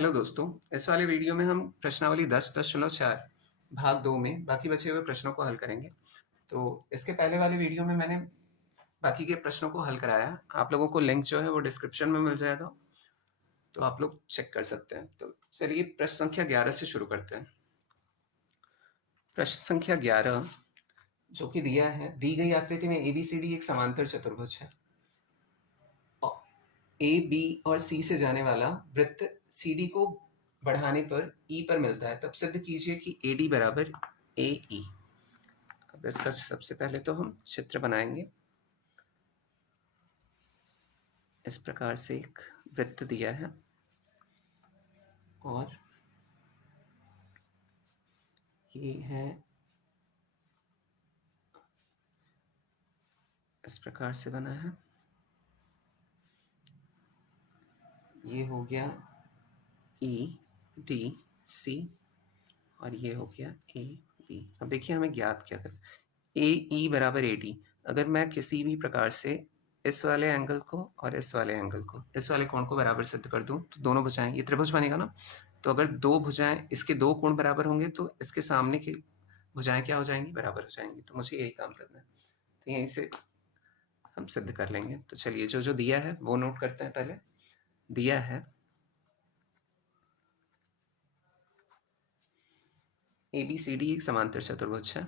Hello दोस्तों, इस वाले वीडियो में हम प्रश्नावली 10.4 भाग 2 में बाकी बचे हुए प्रश्नों को हल करेंगे। तो इसके पहले वाले वीडियो में मैंने बाकी के प्रश्नों को हल कराया। आप लोगों को लिंक जो है वो डिस्क्रिप्शन में मिल जाएगा, तो आप लोग चेक कर सकते हैं। तो चलिए प्रश्न संख्या 11 से शुरू करते हैं। प्रश्न संख्या 11 जो कि दिया है, दी गई आकृति में ABCD एक समांतर चतुर्भुज है। ए, बी और सी से जाने वाला वृत्त CD को बढ़ाने पर E पर मिलता है, तब सिद्ध कीजिए कि AD बराबर AE। अब इसका सबसे पहले तो हम चित्र बनाएंगे। इस प्रकार से एक वृत्त दिया है और ये है, इस प्रकार से बना है। ये हो गया EDC और ये हो गया AB। अब देखिए हमें ज्ञात क्या करना है। AE बराबर AD। अगर मैं किसी भी प्रकार से इस वाले एंगल को और इस वाले एंगल को, इस वाले कोण को बराबर सिद्ध कर दूं तो दोनों भुजाएं, ये त्रिभुज बनेगा ना। तो अगर दो भुजाएं, इसके दो कोण बराबर होंगे तो इसके सामने की भुजाएं क्या हो जाएंगी, बराबर हो जाएंगी। तो मुझे यही काम करना है, तो यहीं से हम सिद्ध कर लेंगे। तो चलिए जो जो दिया है वो नोट करते हैं। पहले दिया है ABCD एक समांतर चतुर्भुज है।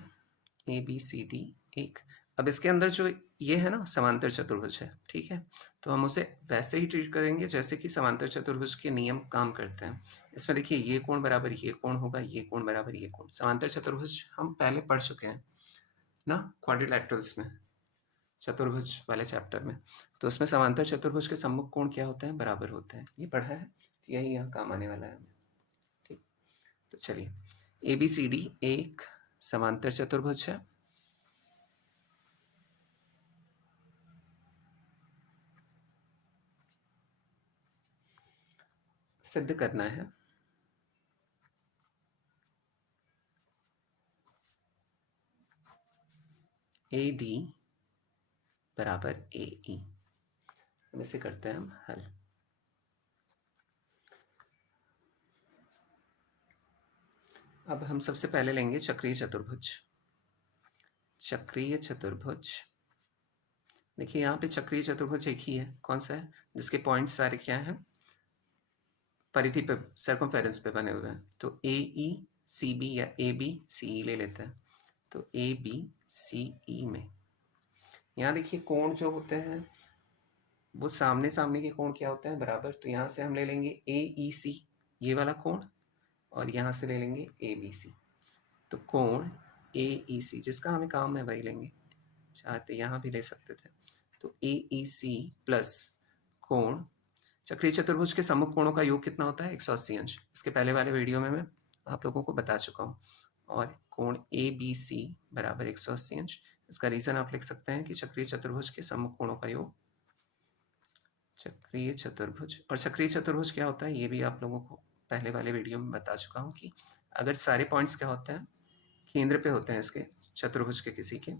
ABCD एक, अब इसके अंदर जो ये है ना समांतर चतुर्भुज है, ठीक है। तो हम उसे वैसे ही ट्रीट करेंगे जैसे कि समांतर चतुर्भुज के नियम काम करते हैं। इसमें देखिए ये कोण बराबर ये कोण होगा, ये कोण बराबर ये कोण। समांतर चतुर्भुज हम पहले पढ़ चुके हैं ना, क्वाड्रिलैटरल्स में, चतुर्भुज वाले चैप्टर में। तो उसमें समांतर चतुर्भुज के सम्मुख कोण क्या होते हैं, बराबर होते हैं। ये पढ़ा है, तो यही यहाँ काम आने वाला है हमें, ठीक। तो चलिए ABCD एक समांतर चतुर्भुज है। सिद्ध करना है AD बराबर AE। अब इसे करते हैं हम हल। अब हम सबसे पहले लेंगे चक्रीय चतुर्भुज। चक्रीय चतुर्भुज, देखिए यहाँ पे चक्रीय चतुर्भुज एक ही है। कौन सा है, जिसके पॉइंट्स सारे क्या हैं, परिधि पे, सर्कमफेरेंस पे बने हुए हैं। तो AE CB या AB CE ले लेते हैं। तो AB CE में यहाँ देखिए कोण जो होते हैं वो सामने सामने के कोण क्या होते हैं, बराबर। तो यहाँ से हम ले लेंगे AEC ये वाला कोण, और यहाँ से ले लेंगे ABC। तो कोण AEC जिसका हमें काम है वही लेंगे, चाहते यहाँ भी ले सकते थे। तो AEC प्लस कोण, चक्रीय चतुर्भुज के सम्मुख कोणों का योग कितना होता है, 180 अंश। इसके पहले वाले वीडियो में मैं आप लोगों को बता चुका हूँ। और कोण ABC बराबर 180 अंश। इसका रीजन आप लिख सकते हैं कि चक्रीय चतुर्भुज के सम्मुख कोणों का योग, चक्रीय चतुर्भुज। और चक्रीय चतुर्भुज क्या होता है ये भी आप लोगों को पहले वाले वीडियो में बता चुका हूँ कि अगर सारे पॉइंट्स क्या होते हैं, केंद्र पे होते हैं इसके, चतुर्भुज के किसी के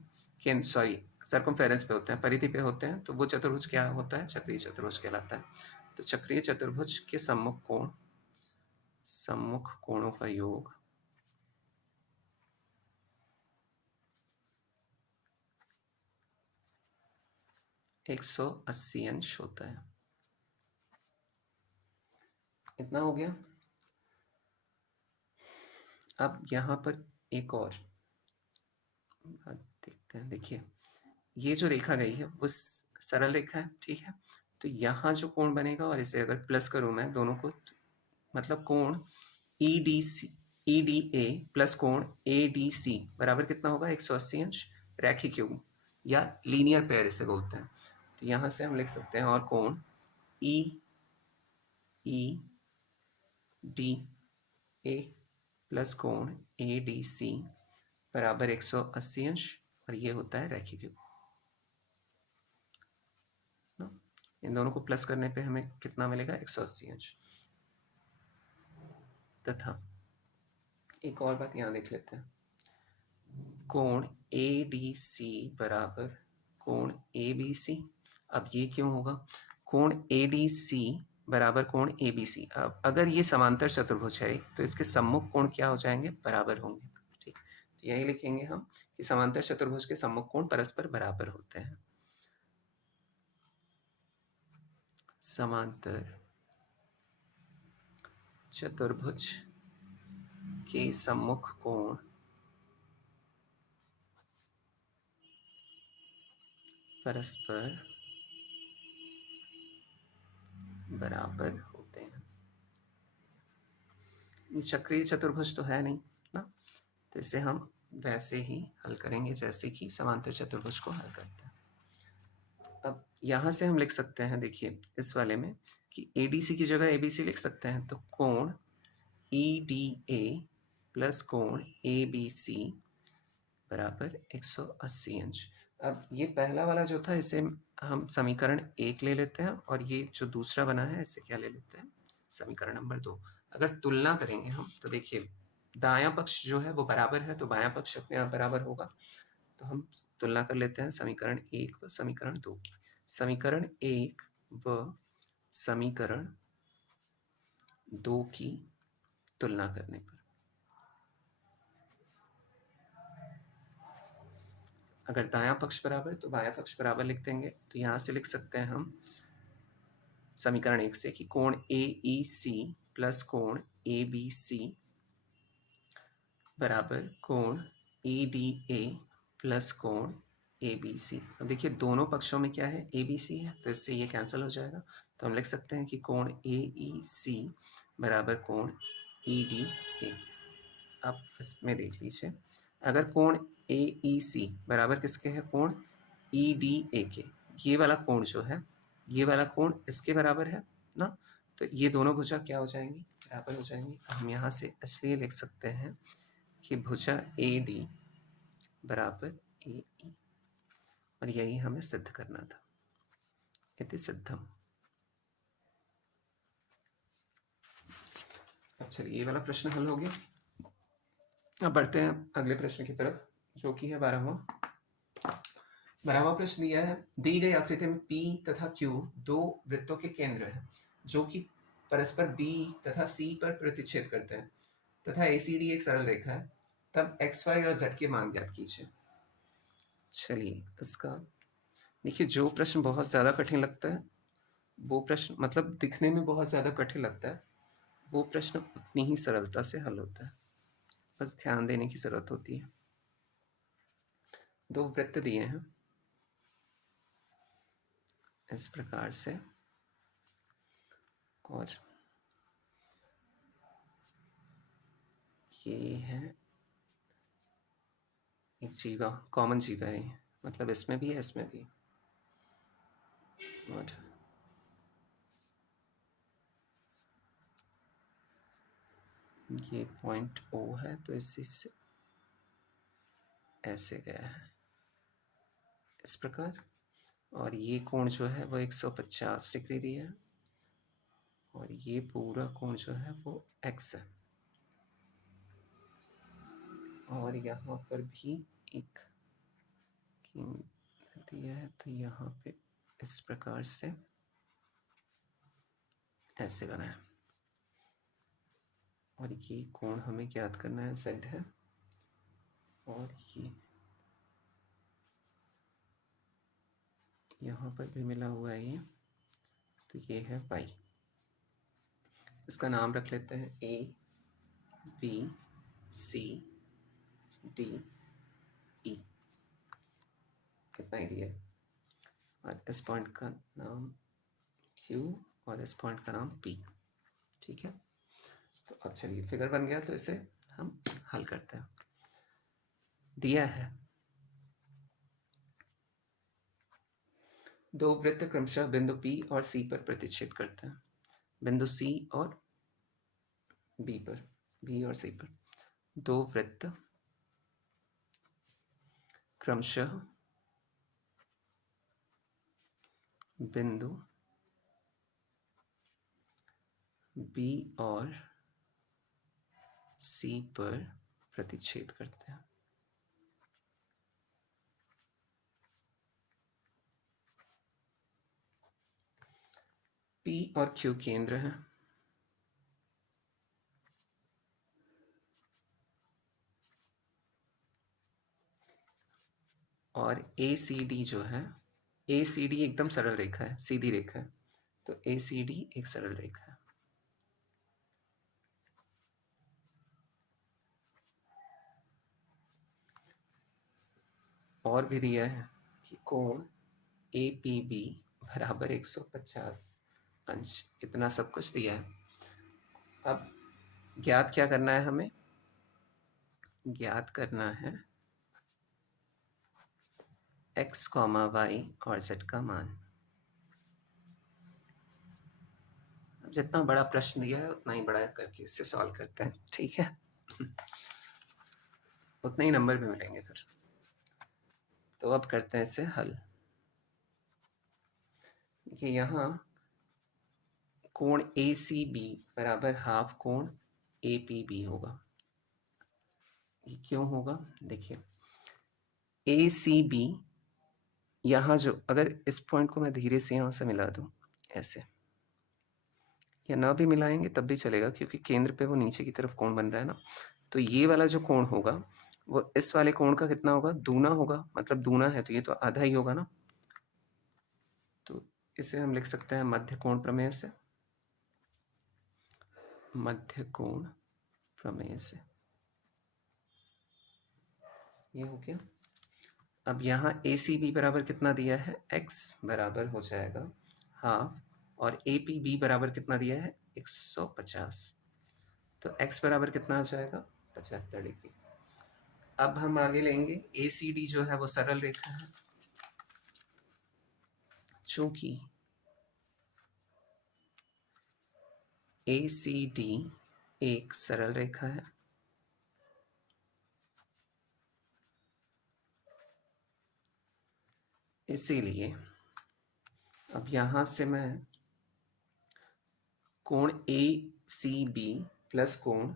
केंद्र, सॉरी सर्कमफेरेंस पे होते हैं, परिधि पे होते हैं, तो वो चतुर्भुज क्या होता है, चक्रीय चतुर्भुज कहलाता है। तो चक्रीय चतुर्भुज के सम्मुख कोण, सम्मुख कोणों का योग 180 अंश होता है। इतना हो गया। अब यहाँ पर एक और बात देखते हैं। देखिए ये जो रेखा गई है वो सरल रेखा है, ठीक है। तो यहाँ जो कोण बनेगा, और इसे अगर प्लस करूँ मैं दोनों को, मतलब कोण EDC EDA प्लस कोण ADC बराबर कितना होगा, 180 अंश। रैखिक युग्म या लीनियर पेयर इसे बोलते हैं। तो यहाँ से हम लिख सकते हैं, और कोण EDA प्लस कोण ADC बराबर 180 अंश, और ये होता है रैखिक युग्म। इन दोनों को प्लस करने पे हमें कितना मिलेगा, 180 अंश। तथा एक और बात यहाँ देख लेते हैं, कोण ADC बराबर कोण ABC। अब ये क्यों होगा, कोण ADC बराबर कोण ABC। अब अगर ये समांतर चतुर्भुज है तो इसके सम्मुख कोण क्या हो जाएंगे? बराबर होंगे। ठीक, तो यही लिखेंगे हम कि समांतर चतुर्भुज के सम्मुख कोण परस्पर बराबर होते हैं। समांतर चतुर्भुज के सम्मुख कोण परस्पर बराबर होते हैं। ये चक्रीय चतुर्भुज तो है नहीं ना, तो इसे हम वैसे ही हल करेंगे जैसे कि समांतर चतुर्भुज को हल करते हैं। अब यहाँ से हम लिख सकते हैं, देखिए इस वाले में कि ADC की जगह ABC लिख सकते हैं, तो कोण EDA प्लस कोण ABC बराबर 180 अंश। अब ये पहला वाला जो था इसे हम समीकरण 1 ले लेते हैं, और ये जो दूसरा बना है इसे क्या ले लेते हैं? समीकरण नंबर 2। अगर तुलना करेंगे हम तो देखिए दायां पक्ष जो है वो बराबर है, तो बायां पक्ष अपने आप बराबर होगा। तो हम तुलना कर लेते हैं समीकरण 1 व समीकरण 2 की। समीकरण 1 व समीकरण 2 की तुलना करने पर अगर दायां पक्ष बराबर तो बायां पक्ष बराबर लिख देंगे। तो यहाँ से लिख सकते हैं हम समीकरण 1 से कि कोण AEC प्लस कोण ABC बराबर कोण EDA प्लस कोण ABC। अब देखिए दोनों पक्षों में क्या है? ABC है, तो इससे ये कैंसिल हो जाएगा। तो हम लिख सकते हैं कि कोण AEC बराबर कोण EDA। अब इसमें देख लीजिए, अगर कोण AEC बराबर किसके है? कोण EDA के। ये वाला कोण जो है, ये वाला कोण इसके बराबर है ना, तो ये दोनों भुजा क्या हो जाएंगी? बराबर हो जाएंगी। हम यहाँ से इसलिए लिख सकते हैं कि भुजा AD बराबर AE, और यही हमें सिद्ध करना था। इति सिद्धम। अब चलिए ये वाला प्रश्न हल हो गया। अब बढ़ते हैं अगले प्रश्न की तरफ, जो कि है 12वां प्रश्न दिया है। दी गई आकृति में P तथा Q दो वृत्तों के केंद्र हैं जो कि परस्पर B तथा C पर प्रतिच्छेद करते हैं, तथा ACD एक सरल रेखा है। तब x, y और z के मान ज्ञात कीजिए। चलिए इसका देखिए, जो प्रश्न बहुत ज़्यादा कठिन लगता है वो प्रश्न, मतलब दिखने में बहुत ज़्यादा कठिन लगता है, वो प्रश्न उतनी ही सरलता से हल होता है। बस ध्यान देने की ज़रूरत होती है। दो वृत्त दिए हैं इस प्रकार से, और ये है एक जीवा, कॉमन जीवा है, मतलब इसमें भी है इसमें भी। और ये पॉइंट O है, तो इसी से ऐसे गया है इस प्रकार। और ये कोण जो है वो 150 डिग्री दिया है, और ये पूरा कोण जो है वो x है। और यहाँ पर भी एक दिया है, तो यहाँ पे इस प्रकार से ऐसे बना है। और ये कोण हमें ज्ञात करना है, z है, और ये यहाँ पर भी मिला हुआ है ये, तो ये है y। इसका नाम रख लेते हैं A B C D E, कितना ही दिया है। और इस पॉइंट का नाम Q और इस पॉइंट का नाम P। ठीक है, तो अब चलिए फिगर बन गया, तो इसे हम हल करते हैं। दिया है दो वृत्त क्रमशः बिंदु P और C पर प्रतिच्छेद करते हैं। बिंदु C और B पर, B और C पर दो वृत्त क्रमशः बिंदु B और C पर प्रतिच्छेद करते हैं। P P और Q केंद्र हैं, और ACD जो है, ACD एकदम सरल रेखा है, सीधी रेखा है, तो ACD एक सरल रेखा है। और भी दिया है कि कोण APB बराबर 150 अंश, इतना सब कुछ दिया है। अब ज्ञात क्या करना है हमें? ज्ञात करना है x, y और z का मान। जितना बड़ा प्रश्न दिया है उतना ही बड़ा करके इससे सॉल्व करते हैं, ठीक है? उतने ही नंबर भी मिलेंगे फिर। तो अब करते हैं इसे हल। देखिए यहाँ कोण ACB बराबर हाफ कोण APB होगा। ये क्यों होगा? देखिए ACB, यहाँ जो, अगर इस पॉइंट को मैं धीरे से यहाँ से मिला दूँ ऐसे, या ना भी मिलाएंगे तब भी चलेगा, क्योंकि केंद्र पे वो नीचे की तरफ कोण बन रहा है ना। तो ये वाला जो कोण होगा वो इस वाले कोण का कितना होगा? दूना होगा, मतलब दूना है तो ये तो आधा ही होगा ना। तो इसे हम लिख सकते हैं मध्य कोण प्रमेय से, मध्य कोण प्रमेय से। ये हो गया। अब यहाँ ACB बराबर कितना दिया है? x बराबर हो जाएगा हाफ, और APB बराबर कितना दिया है? 150। तो x बराबर कितना आ जाएगा? 75 डिग्री। अब हम आगे लेंगे ACD जो है वो सरल रेखा है, चूंकि ACD एक सरल रेखा है, इसीलिए अब यहां से मैं कोण ACB प्लस कोण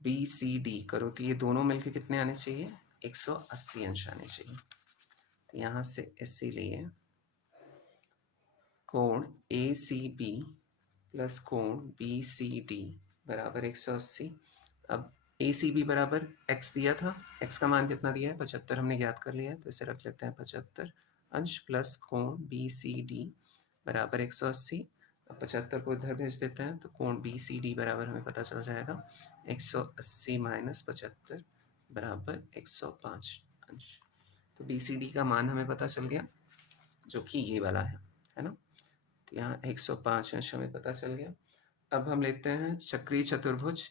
BCD करो तो ये दोनों मिलके कितने आने चाहिए? 180 अंश आने चाहिए। तो यहाँ से इसीलिए कोण ACB प्लस कोण BCD बराबर 180। अब ACB बराबर x दिया था, x का मान कितना दिया है? 75 हमने ज्ञात कर लिया है, तो इसे रख लेते हैं 75 अंश प्लस कोण BCD बराबर 180। अब 75 को इधर भेज देते हैं तो कोण BCD बराबर हमें पता चल जाएगा 180 माइनस 75 बराबर 105 अंश। तो BCD का मान हमें पता चल गया, जो कि ये वाला है ना। तो यहाँ 105 अंश हमें पता चल गया। अब हम लेते हैं चक्रीय चतुर्भुज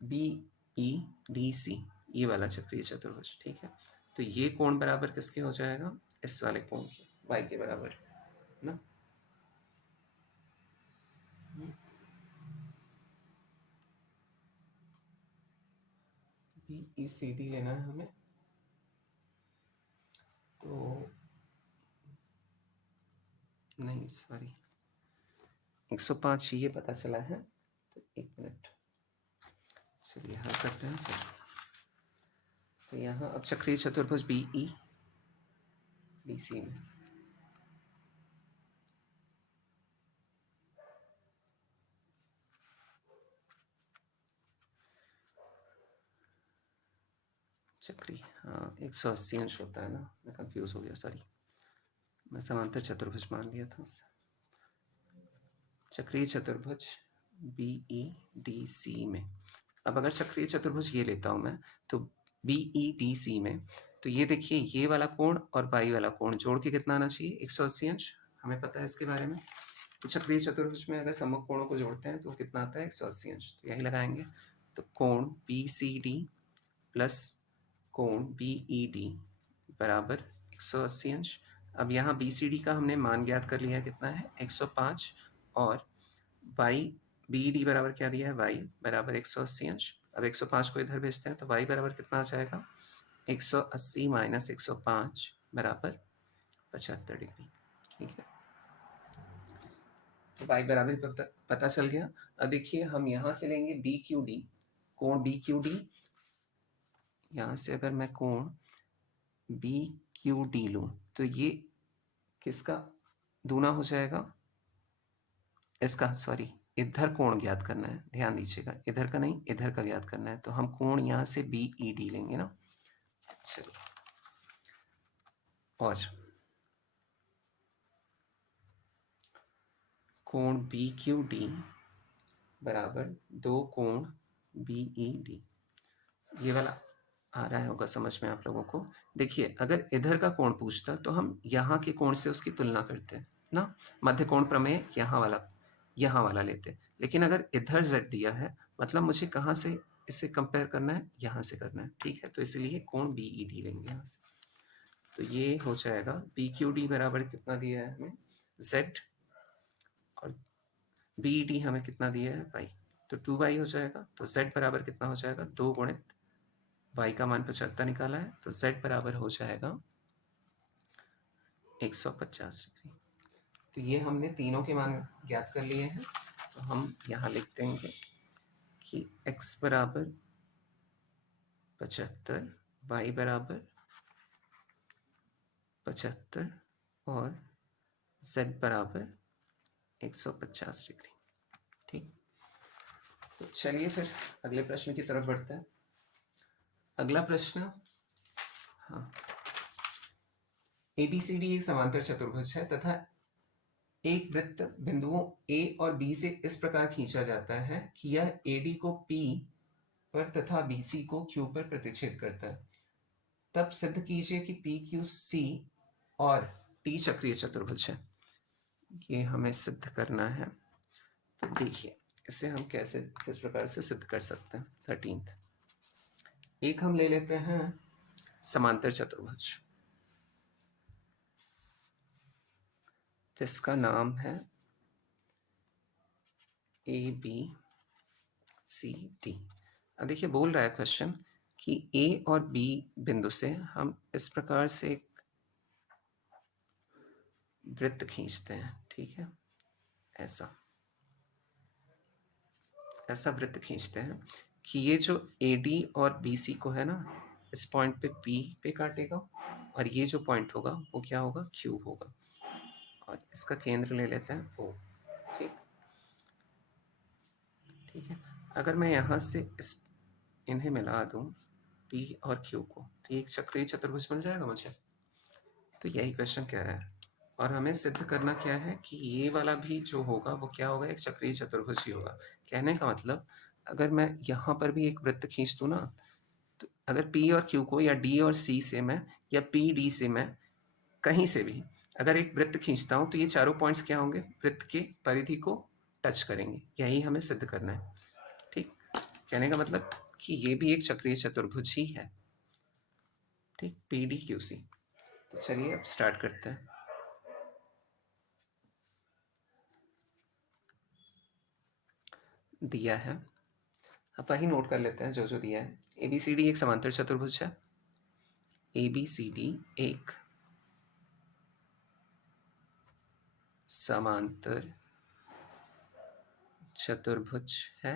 BEDC, ये वाला चक्रीय चतुर्भुज, ठीक है। तो ये कोण बराबर किसके हो जाएगा? इस वाले कोण के, y के बराबर ना। BECD लेना है हमें, तो नहीं सॉरी 105 ये पता चला है। तो एक मिनट, चलिए हल करते हैं फिर। तो यहाँ अब चक्रीय चतुर्भुज BEDC में चक्रीय, हाँ 180 अंश होता है ना, मैं कंफ्यूज हो गया, सॉरी, मैं समांतर चतुर्भुज मान लिया था। चक्रीय चतुर्भुज BEDC में, अब अगर चक्रीय चतुर्भुज ये लेता हूँ मैं, तो BEDC में, तो ये देखिए ये वाला कोण और y वाला कोण जोड़ के कितना आना चाहिए? 180 अंश, हमें पता है इसके बारे में। तो चक्रीय चतुर्भुज में अगर सम्मुख कोणों को जोड़ते हैं तो कितना आता है? 180 अंश। तो यही लगाएंगे। तो कोण BCD प्लस कोण BED बराबर 180 अंश। अब यहाँ BCD का हमने मान ज्ञात कर लिया है, कितना है? 105, और BD बराबर क्या दिया है? y बराबर 180 अंश। अब 105 को इधर भेजते हैं तो y बराबर कितना आ जाएगा? 180 माइनस 105 बराबर 75 डिग्री, ठीक है। तो y बराबर पता चल गया। अब देखिए हम यहाँ से लेंगे BQD, कोण BQD, यहाँ से अगर मैं कोण BQD लूँ तो ये किसका दूना हो जाएगा? इसका सॉरी इधर कोण ज्ञात करना है, ध्यान दीजिएगा, इधर का नहीं, इधर का ज्ञात करना है। तो हम कोण यहाँ से BED लेंगे ना। चलिए, और कोण BQD बराबर 2 कोण BED। ये वाला आ रहा होगा समझ में आप लोगों को। देखिए, अगर इधर का कोण पूछता तो हम यहाँ के कोण से उसकी तुलना करते ना, मध्य कोण प्रमेय यहाँ वाला लेते। लेकिन अगर इधर z दिया है, मतलब मुझे कहाँ से इसे कंपेयर करना है, यहाँ से करना है, ठीक है। तो इसलिए कोण BED लेंगे यहाँ से। तो ये हो जाएगा BQD बराबर कितना दिया है हमें, z, और BED हमें कितना दिया है, y। तो 2y हो जाएगा। तो z बराबर कितना हो जाएगा, 2 गुणित y का मान 75 निकाला है, तो z बराबर हो जाएगा 150 डिग्री। तो ये हमने तीनों के मान ज्ञात कर लिए हैं। तो हम यहाँ लिख देंगे कि x बराबर 75, y बराबर 75 और z बराबर 150 डिग्री। ठीक, तो चलिए फिर अगले प्रश्न की तरफ बढ़ते हैं। अगला प्रश्न, हाँ, ABCD एक समांतर चतुर्भुज है तथा एक वृत्त बिंदुओं A और B से इस प्रकार खींचा जाता है कि यह AD को P पर तथा BC को Q पर प्रतिच्छेद करता है। तब सिद्ध कीजिए कि PQC और T चक्रीय चतुर्भुज है। ये हमें सिद्ध करना है। तो देखिए, इसे हम कैसे किस प्रकार से सिद्ध कर सकते हैं। 13th, एक हम ले लेते हैं समांतर चतुर्भुज जिसका नाम है ABCD। अब देखिए, बोल रहा है क्वेश्चन कि A और B बिंदु से हम इस प्रकार से एक वृत्त खींचते हैं, ठीक है। ऐसा वृत्त खींचते हैं कि ये जो AD और BC को है ना, इस पॉइंट पे P पे काटेगा, और ये जो पॉइंट होगा वो क्या होगा, Q होगा। और इसका केंद्र ले लेते हैं O। ठीक है। अगर मैं यहाँ से इन्हें मिला दूं, P और Q को, तो एक चक्रीय चतुर्भुज मिल जाएगा मुझे। तो यही क्वेश्चन कह रहा है। और हमें सिद्ध करना क्या है कि ये वाला भी जो होगा वो क्या होगा, एक चक्रीय चतुर्भुज ही होगा। कहने का मतलब, अगर मैं यहाँ पर भी एक वृत्त खींच दूँ ना, तो अगर P और Q को, या D और C से मैं, या PD से मैं, कहीं से भी अगर एक वृत्त खींचता हूँ, तो ये चारों पॉइंट्स क्या होंगे, वृत्त के परिधि को टच करेंगे। यही हमें सिद्ध करना है। ठीक, कहने का मतलब कि ये भी एक चक्रीय चतुर्भुज ही है। ठीक, PDQC। तो चलिए अब स्टार्ट करते हैं। दिया है, अब वही नोट कर लेते हैं जो जो दिया है। ABCD एक समांतर चतुर्भुज है। ABCD एक समांतर चतुर्भुज है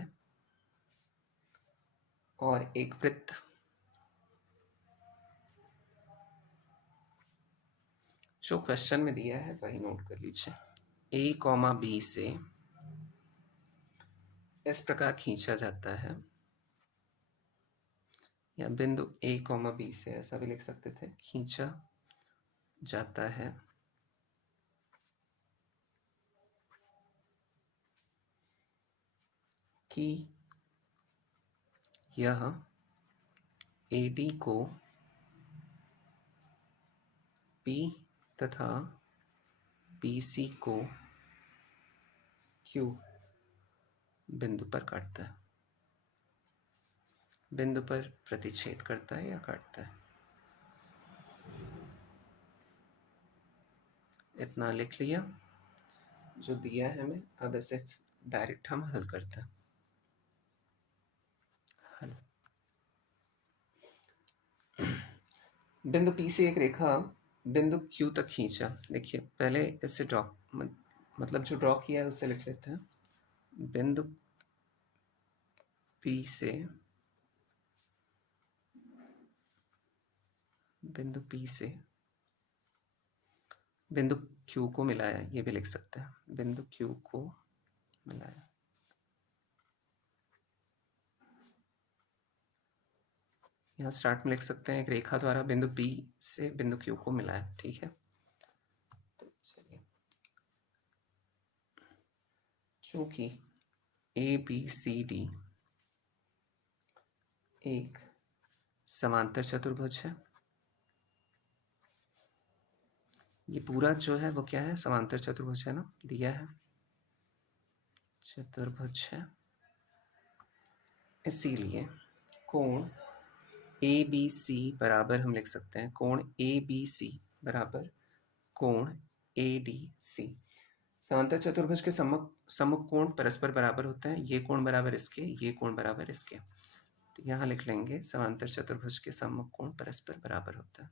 और एक वृत्त जो क्वेश्चन में दिया है वही नोट कर लीजिए। A, B से इस प्रकार खींचा जाता है, या बिंदु A, B से ऐसा भी लिख सकते थे, खींचा जाता है कि यह AD को P तथा BC को Q बिंदु पर काटता है, बिंदु पर प्रतिच्छेद करता है या काटता है। इतना लिख लिया जो दिया है हमें। अब इसे डायरेक्ट हम हल करते हैं। हल, बिंदु P से एक रेखा बिंदु Q तक खींचा। देखिए, पहले इससे ड्रॉ, मतलब जो ड्रॉ किया है उससे लिख लेते हैं। बिंदु P से बिंदु Q को मिलाया, ये भी लिख सकते हैं। बिंदु Q को मिलाया। यहाँ स्टार्ट में लिख सकते हैं एक रेखा द्वारा बिंदु P से बिंदु Q को मिलाया। ठीक है, तो चलिए, चूंकि ABCD एक समांतर चतुर्भुज है, ये पूरा जो है वो क्या है, समांतर चतुर्भुज है ना, दिया है चतुर्भुज है, इसीलिए कोण ABC बराबर हम लिख सकते हैं कोण ABC बराबर कोण ADC। समांतर चतुर्भुज के सम्मुख कोण परस्पर बराबर होते हैं, ये कोण बराबर इसके, ये कोण बराबर इसके। तो यहाँ लिख लेंगे समांतर चतुर्भुज के सम्मुख कोण परस्पर बराबर होता है।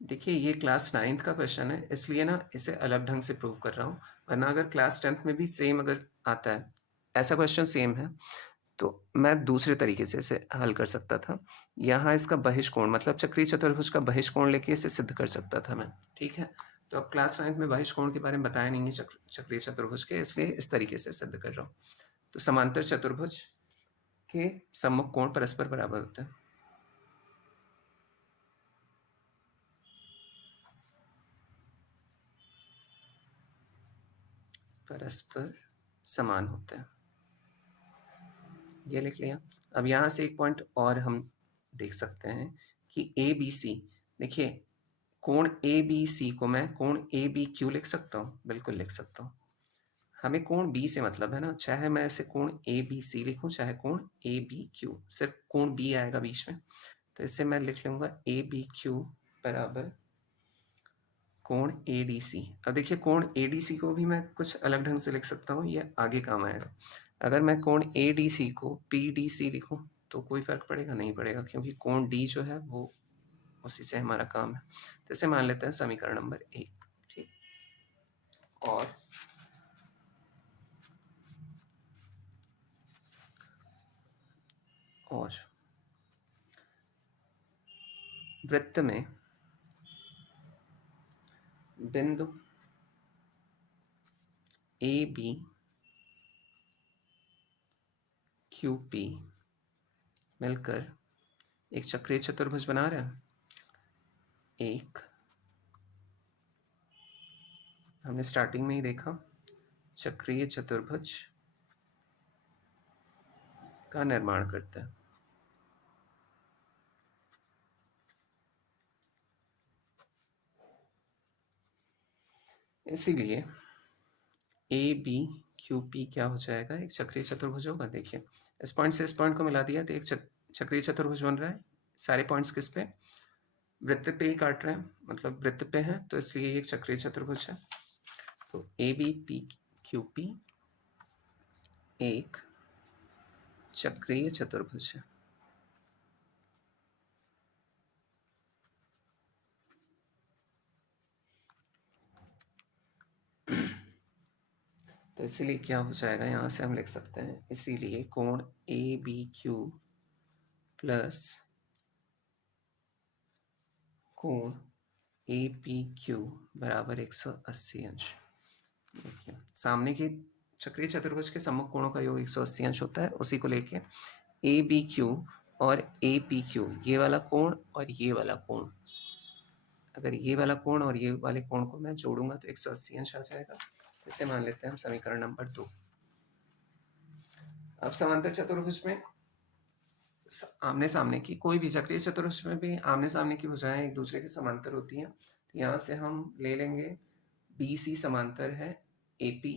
देखिए ये क्लास 9th का क्वेश्चन है, इसलिए ना इसे अलग ढंग से प्रूव कर रहा हूँ, वरना अगर क्लास 10th में भी सेम अगर आता है, ऐसा क्वेश्चन सेम है, तो मैं दूसरे तरीके से इसे हल कर सकता था। यहाँ इसका बहिष्कोण मतलब चक्रीय चतुर्भुज का बहिष्कोण लेके इसे सिद्ध कर सकता था मैं। ठीक है, तो अब क्लास 9th में बहिष्कोण के बारे में बताया नहीं है चक्रीय चतुर्भुज के, इसलिए इस तरीके से सिद्ध कर रहा हूँ। तो समांतर चतुर्भुज के सम्मुख कोण परस्पर बराबर होते हैं, परस्पर समान होते हैं, ये लिख लिया। अब यहाँ से एक पॉइंट और हम देख सकते हैं कि ABC, देखिए कोण ABC को मैं कोण ABQ लिख सकता हूँ, बिल्कुल लिख सकता हूँ। हमें कोण B से मतलब है ना, चाहे मैं इसे कोण ABC लिखूं चाहे कोण ABQ, सिर्फ कोण B आएगा बीच में, तो इसे मैं लिख लूंगा ABQ बराबर कोण ADC। अब देखिए कोण ADC को भी मैं कुछ अलग ढंग से लिख सकता हूँ, ये आगे काम आएगा। अगर मैं कोण ADC को PDC लिखूं तो कोई फर्क पड़ेगा, नहीं पड़ेगा, क्योंकि कोण D जो है वो उसी से हमारा काम है। तो इसे मान लेते हैं समीकरण नंबर 1। ठीक, और वृत्त में बिंदु AB QP मिलकर एक चक्रीय चतुर्भुज बना रहे हैं। एक हमने स्टार्टिंग में ही देखा, चक्रीय चतुर्भुज का निर्माण करता है। इसीलिए ABQP क्या हो जाएगा, एक चक्रीय चतुर्भुज होगा। देखिए इस पॉइंट से इस पॉइंट को मिला दिया तो एक चक्रीय चतुर्भुज बन रहा है। सारे पॉइंट्स किस पे, वृत्त पे ही काट रहे हैं, मतलब वृत्त पे है, तो इसलिए एक चक्रीय चतुर्भुज है। तो ABQP एक चक्रीय चतुर्भुज है। तो इसीलिए क्या हो जाएगा, यहाँ से हम लिख सकते हैं, इसीलिए कोण ABQ प्लस कोण APQ बराबर 180 अंश। देखिए सामने के चक्रीय चतुर्भुज के सम्मुख कोणों का योग 180 अंश होता है, उसी को लेके ABQ और APQ, ये वाला कोण और ये वाला कोण, अगर ये वाला कोण और ये वाले कोण को मैं जोड़ूंगा तो 180 अंश आ जाएगा। इसे मान लेते हैं हम समीकरण नंबर 2। अब समांतर चतुर्भुज में आमने सामने की, कोई भी चक्रीय चतुर्भुज में भी आमने सामने की भुजाएं एक दूसरे के समांतर होती हैं। तो यहाँ से हम ले लेंगे BC समांतर है AP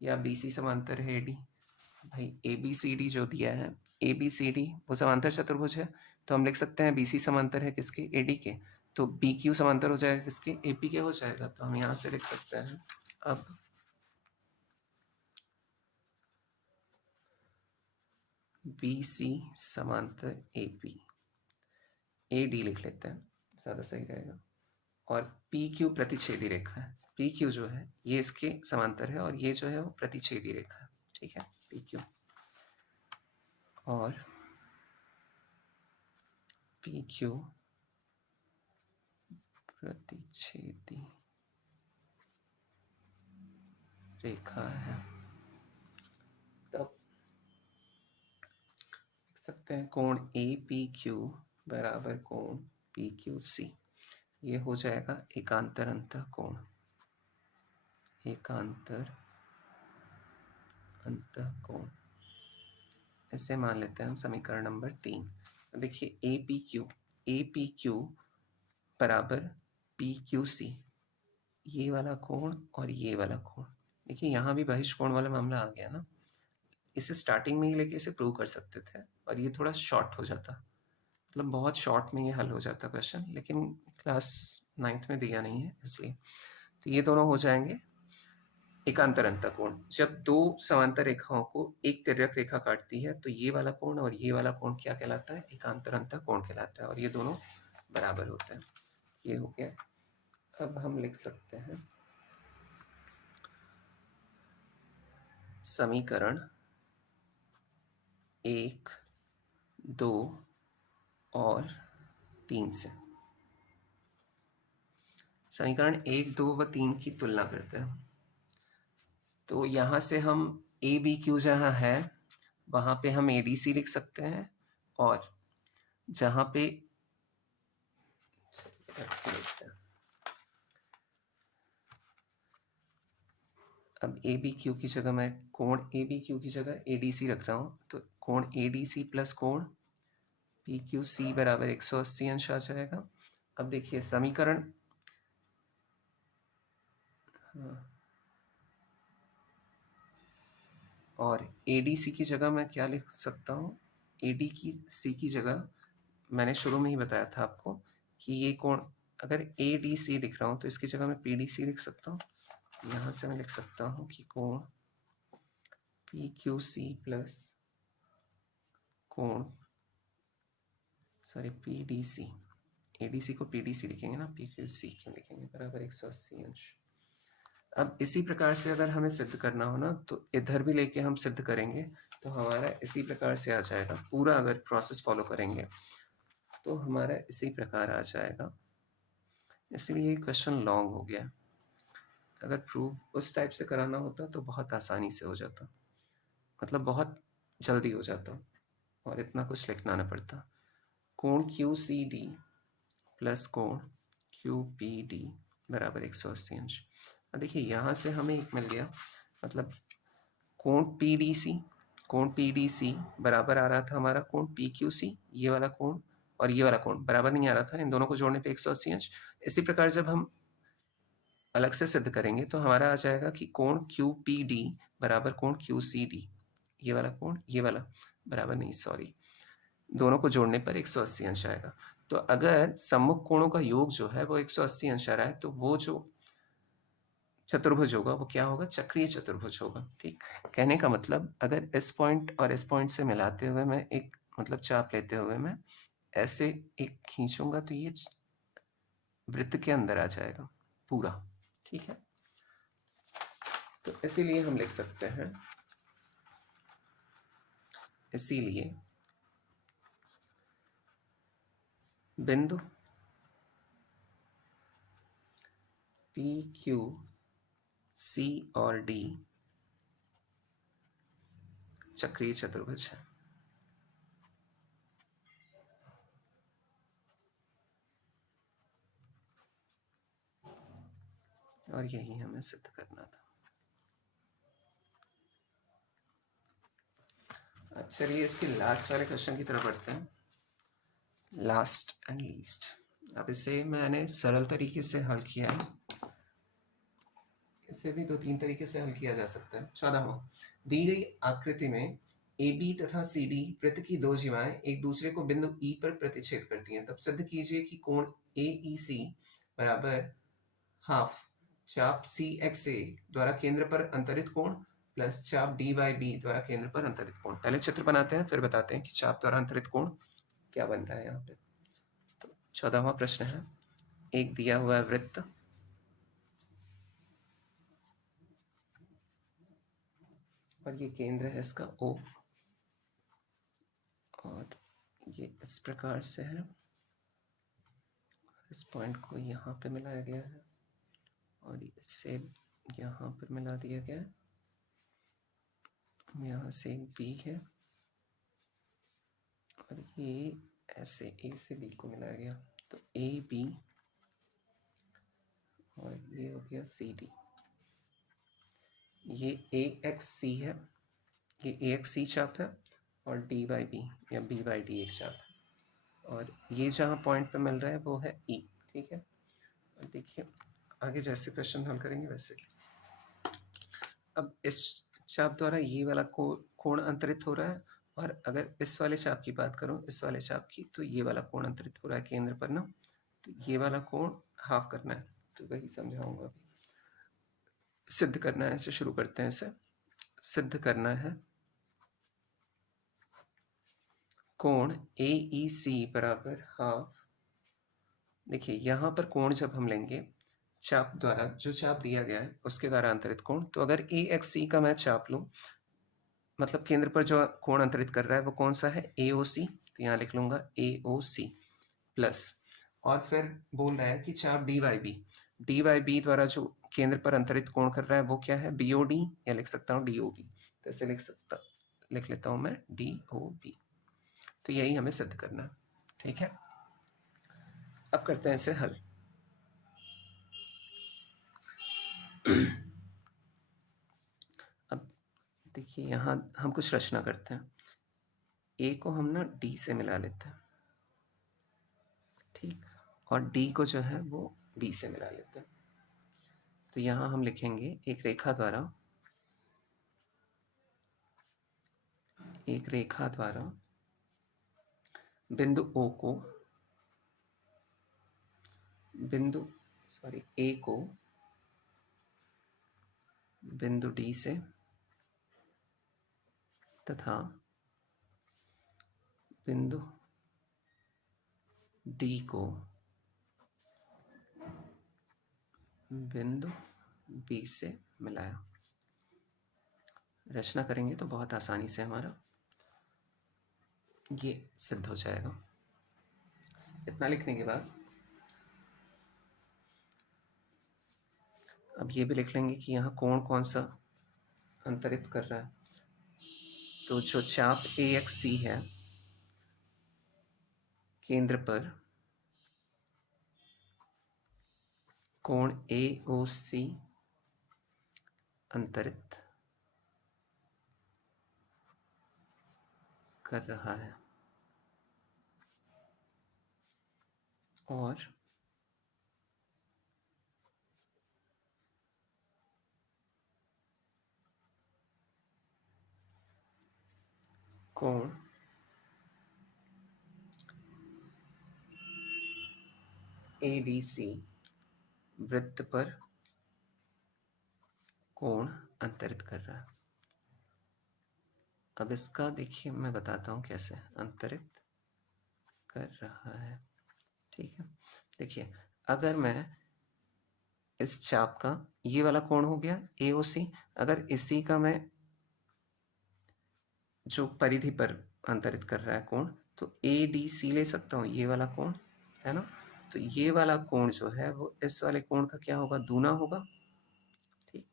या BC समांतर है AD। भाई ABCD जो दिया है, ABCD वो समांतर चतुर्भुज है, तो हम लिख सकते हैं BC समांतर है किसके, AD के, तो BQ समांतर हो जाएगा किसके, AP के हो जाएगा। तो हम यहाँ से लिख सकते हैं अब BC समांतर AP, AD लिख लेते हैं, ज़्यादा सही रहेगा। और PQ प्रतिच्छेदी रेखा है, PQ जो है ये इसके समांतर है और ये जो है वो प्रतिच्छेदी रेखा है। ठीक है, PQ और PQ प्रतिच्छेदी रेखा है तब लिख सकते हैं कोण APQ बराबर कोण PQC। ये हो जाएगा एकांतर अंतःकोण, एकांतर अंतःकोण। ऐसे मान लेते हैं हम समीकरण नंबर 3। देखिए APQ बराबर PQC, ये वाला कोण और ये वाला कोण। देखिए यहाँ भी बहिष्कोण वाला मामला आ गया ना, इसे स्टार्टिंग में ही लेके इसे प्रूव कर सकते थे और ये थोड़ा शॉर्ट हो जाता, मतलब बहुत शॉर्ट में ये हल हो जाता क्वेश्चन, लेकिन क्लास 9th में दिया नहीं है इसलिए। तो ये दोनों हो जाएंगे एकांतर अंतःकोण। जब दो समांतर रेखाओं को एक तिर्यक रेखा काटती है तो ये वाला कोण और ये वाला कोण क्या कहलाता है? एकांतर अंतःकोण कहलाता है, और ये दोनों बराबर होते हैं। ये हो गया। अब हम लिख सकते हैं समीकरण 1, 2 और 3 से। समीकरण 1, 2 व 3 की तुलना करते हैं। तो यहाँ से हम ABQ जहाँ है वहाँ पे हम ADC लिख सकते हैं, और जहाँ पे अब ABQ की जगह मैं कोण ABQ की जगह ADC रख रहा हूँ, तो कोण ADC प्लस कोण PQC बराबर 180 अंश आ जाएगा। अब देखिए समीकरण और ADC की जगह मैं क्या लिख सकता हूँ? ADC की जगह मैंने शुरू में ही बताया था आपको कि ये कोण, अगर ADC लिख रहा हूँ तो इसकी जगह मैं PDC लिख सकता हूँ। यहाँ से मैं लिख सकता हूँ कि कोण PQC प्लस कोण PDC, ADC को PDC लिखेंगे ना, PQC क्यों लिखेंगे, बराबर 180 अंश। अब इसी प्रकार से अगर हमें सिद्ध करना हो ना तो इधर भी लेके हम सिद्ध करेंगे, तो हमारा इसी प्रकार से आ जाएगा। पूरा अगर प्रोसेस फॉलो करेंगे तो हमारा इसी प्रकार आ जाएगा। इसलिए क्वेश्चन लॉन्ग हो गया। अगर प्रूफ उस टाइप से कराना होता तो बहुत आसानी से हो जाता, मतलब बहुत जल्दी हो जाता और इतना कुछ लिखना ना पड़ता। कोण QCD प्लस कोण QPD बराबर 180 अंश। अब देखिए यहाँ से हमें एक मिल गया, मतलब कोण PDC बराबर आ रहा था हमारा कोण PQC, ये वाला कोण और ये वाला कोण बराबर नहीं आ रहा था, इन दोनों को जोड़ने पे 180 अंश। इसी प्रकार जब हम अलग से सिद्ध करेंगे तो हमारा आ जाएगा कि कोण QPD बराबर कोण QCD, ये वाला कोण ये वाला बराबर नहीं, सॉरी, दोनों को जोड़ने पर 180 अंश आएगा। तो अगर सम्मुख कोणों का योग जो है वो 180 अंश आ रहा है तो वो जो चतुर्भुज होगा वो क्या होगा? चक्रीय चतुर्भुज होगा। ठीक, कहने का मतलब अगर इस पॉइंट और इस पॉइंट से मिलाते हुए मैं एक मतलब चाप लेते हुए मैं ऐसे एक खींचूंगा तो ये वृत्त के अंदर आ जाएगा पूरा। ठीक है, तो इसीलिए हम लिख सकते हैं, इसीलिए बिंदु P, Q, C और D चक्रीय चतुर्भुज है। और यही हमें सिद्ध करना था। अब चलिए इसके लास्ट वाले क्वेश्चन की तरफ बढ़ते हैं, लास्ट एंड लीस्ट। अब इसे मैंने सरल तरीके से हल किया है, इसे भी 2-3 तरीके से हल किया जा सकता है। 14वां, दी गई आकृति में AB तथा CD वृत्त की दो जीवाएं एक दूसरे को बिंदु E पर प्रतिच्छेद करती हैं, तब सिद्ध कीजिए कि कोण AEC बराबर हाफ चाप CXA द्वारा केंद्र पर अंतरित कोण प्लस चाप DYB द्वारा केंद्र पर अंतरित कोण। पहले चित्र बनाते हैं फिर बताते हैं कि चाप द्वारा अंतरित कोण क्या बन रहा है यहाँ पे। तो 14वां प्रश्न है, एक दिया हुआ वृत्त और ये केंद्र है इसका O, और ये इस प्रकार से है, इस पॉइंट को यहाँ पे मिलाया गया है और इससे यहाँ पर मिला दिया गया है, यहाँ से एक बी है और ये ऐसे ए से बी को मिलाया गया, तो ए बी और ये हो गया सी डी। ये ए एक्स सी है, ये ए एक्स सी चाप है और डी बाई बी या बी बाई डी एक चाप है, और ये जहाँ पॉइंट पे मिल रहा है वो है ई। ठीक है, और देखिए आगे जैसे प्रश्न हल करेंगे वैसे। अब इस चाप द्वारा ये वाला कोण अंतरित हो रहा है, और अगर इस वाले चाप की बात करूं, इस वाले चाप की, तो ये वाला कोण अंतरित हो रहा है केंद्र पर ना, तो ये वाला कोण हाफ करना है, तो वही समझाऊंगा अभी। सिद्ध करना है, ऐसे शुरू करते हैं। इसे सिद्ध करना है कोण ए ई सी बराबर हाफ। देखिए यहाँ पर कोण जब हम लेंगे चाप द्वारा, जो चाप दिया गया है उसके द्वारा अंतरित कोण, तो अगर ए एक्स सी का मैं चाप लूँ, मतलब केंद्र पर जो कोण अंतरित कर रहा है वो कौन सा है, ए ओ सी, तो यहाँ लिख लूंगा ए ओ सी प्लस, और फिर बोल रहा है कि चाप डी बाई बी द्वारा जो केंद्र पर अंतरित कोण कर रहा है वो क्या है, बी ओ डी, या लिख सकता हूँ डी ओ बी, तो ऐसे लिख लेता हूँ मैं डी ओ बी। तो यही हमें सिद्ध करना है। ठीक है, अब करते हैं इसे हल। अब देखिए यहाँ हम कुछ रचना करते हैं, ए को हम ना डी से मिला लेते हैं, ठीक, और डी को जो है वो बी से मिला लेते हैं। तो यहाँ हम लिखेंगे एक रेखा द्वारा बिंदु ओ को, ए को बिंदु डी से तथा बिंदु डी को बिंदु बी से मिलाया। रचना करेंगे तो बहुत आसानी से हमारा ये सिद्ध हो जाएगा। इतना लिखने के बाद अब ये भी लिख लेंगे कि यहाँ कोण कौन सा अंतरित कर रहा है, तो जो चाप ए एक्स सी है केंद्र पर कोण ए ओ सी अंतरित कर रहा है, और कोण ए डी सी वृत्त पर कोण अंतरित कर रहा है। अब इसका देखिए मैं बताता हूँ कैसे अंतरित कर रहा है। ठीक है, देखिए अगर मैं इस चाप का, ये वाला कोण हो गया ए ओ सी, अगर इसी का मैं जो परिधि पर अंतरित कर रहा है कोण, तो ए डी सी ले सकता हूँ, ये वाला कोण है ना, तो ये वाला कोण जो है वो इस वाले कोण का क्या होगा, दूना होगा। ठीक,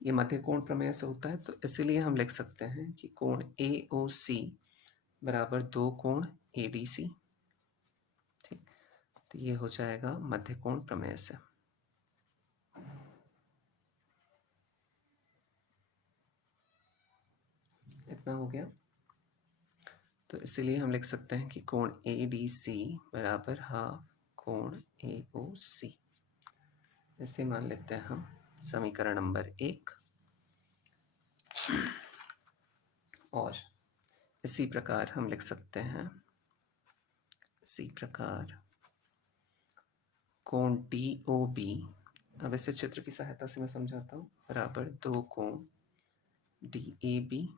ये मध्य कोण प्रमेय से होता है, तो इसीलिए हम लिख सकते हैं कि कोण ए ओ सी बराबर 2 कोण ए डी सी। ठीक, तो ये हो जाएगा मध्य कोण प्रमेय से। इतना हो गया, तो इसीलिए हम लिख सकते हैं कि कोण ए डी सी बराबर हाफ कोण ए ओ सी। इसे मान लेते हैं हम समीकरण नंबर 1, और इसी प्रकार हम लिख सकते हैं, इसी प्रकार कोण डी ओ बी, अब इसे चित्र की सहायता से मैं समझाता हूँ, बराबर 2 कोण डी ए बी।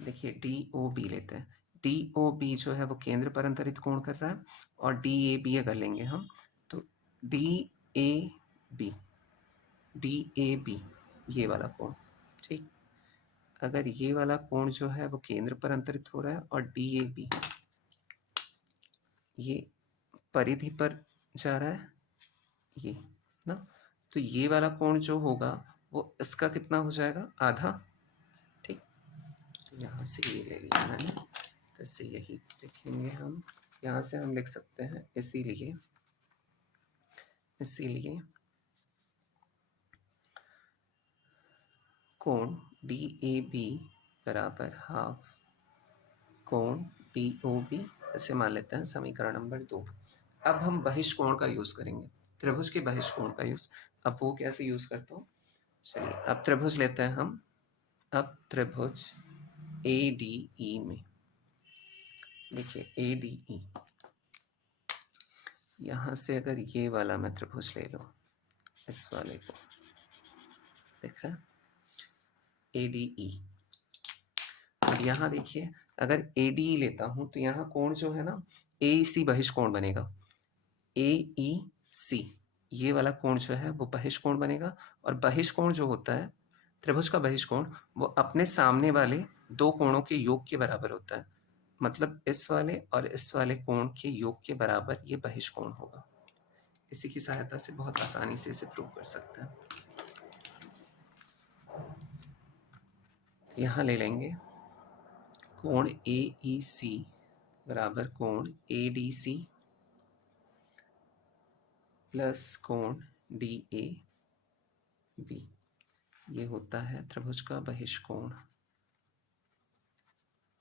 देखिए डी ओ बी लेते हैं, डी ओ बी जो है वो केंद्र पर अंतरित कोण कर रहा है, और डी ए बी अगर लेंगे हम, तो डी ए बी ये वाला कोण, ठीक, अगर ये वाला कोण जो है वो केंद्र पर अंतरित हो रहा है, और डी ए बी ये परिधि पर जा रहा है, ये ना, तो ये वाला कोण जो होगा वो इसका कितना हो जाएगा, आधा। ठीक, तो यहाँ से ये ले लिया मैंने, तो इससे यही लिखेंगे हम। यहाँ से हम लिख सकते हैं इसीलिए कोण DAB बराबर हाफ कोण DOB, इसे मान लेते हैं समीकरण नंबर 2। अब हम बहिष्कोण का यूज करेंगे, त्रिभुज के बहिष्कोण का यूज। अब वो कैसे यूज करता हूँ, चलिए अब त्रिभुज लेते हैं हम। अब त्रिभुज ADE में देखिए ADE, यहाँ से अगर ये वाला मैं त्रिभुज ले लो, इस वाले को, देख रहे हैं ADE। अब यहाँ देखिए अगर ADE लेता हूँ तो यहाँ कोण जो है ना AEC बहिष्कोण बनेगा। AEC ये वाला कोण जो है वो बहिष्कोण बनेगा, और बहिष्कोण जो होता है त्रिभुज का बहिष्कोण वो अपने सामने वाले दो कोणों के योग के बराबर होता है। मतलब इस वाले और इस वाले कोण के योग के बराबर ये बहिष्कोण होगा। इसी की सहायता से बहुत आसानी से इसे प्रूव कर सकते हैं। यहाँ ले लेंगे कोण AEC बराबर कोण ADC प्लस कोण DAB, ये होता है त्रिभुज का बहिष्कोण।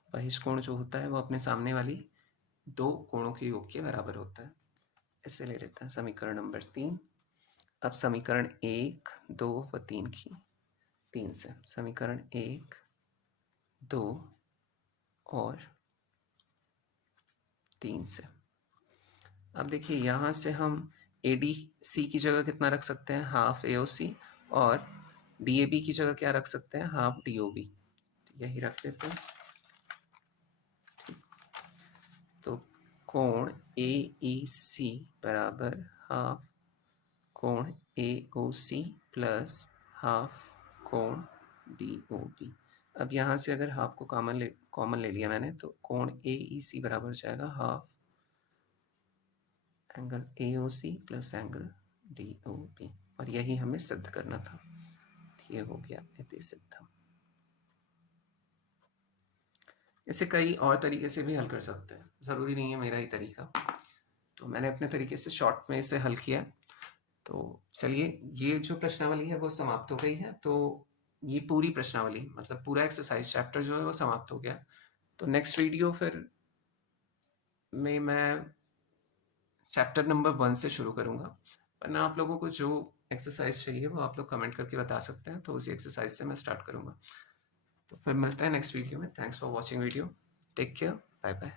बहिष्कोण जो होता है वो अपने सामने वाली दो कोणों के योग के बराबर होता है। इसे ले लेते हैं समीकरण नंबर 3। अब समीकरण 1, 2 व 3 की 3 से समीकरण 1, 2 और 3 से। अब देखिए यहाँ से हम ADC की जगह कितना रख सकते हैं, हाफ AOC, और DAB की जगह क्या रख सकते हैं, हाफ DOB। तो यही रख देते हैं। तो कोण AEC बराबर हाफ कोण AOC प्लस हाफ कोण DOB। अब यहाँ से अगर हाफ को कॉमन ले लिया मैंने, तो कोण AEC बराबर जाएगा half angle AOC plus angle DOB, और यही हमें सिद्ध करना था। ये हो गया इति सिद्धम। इसे कई और तरीके से भी हल कर सकते हैं, ज़रूरी नहीं है मेरा ही तरीका। तो मैंने अपने तरीके से शॉर्ट में इसे हल किया। तो चलिए ये जो प्रश्नावली है वो समाप्त हो गई है। तो ये पूरी प्रश्नावली मतलब पूरा एक्सरसाइज चैप्टर जो है वो समाप्त हो गया। तो नेक्स्ट वीडियो फिर में मैं चैप्टर नंबर 1 से शुरू करूँगा, वरना आप लोगों को जो एक्सरसाइज चाहिए वो आप लोग कमेंट करके बता सकते हैं, तो उसी एक्सरसाइज से मैं स्टार्ट करूँगा। तो फिर मिलते हैं नेक्स्ट वीडियो में। Thanks for watching video, take care, bye bye.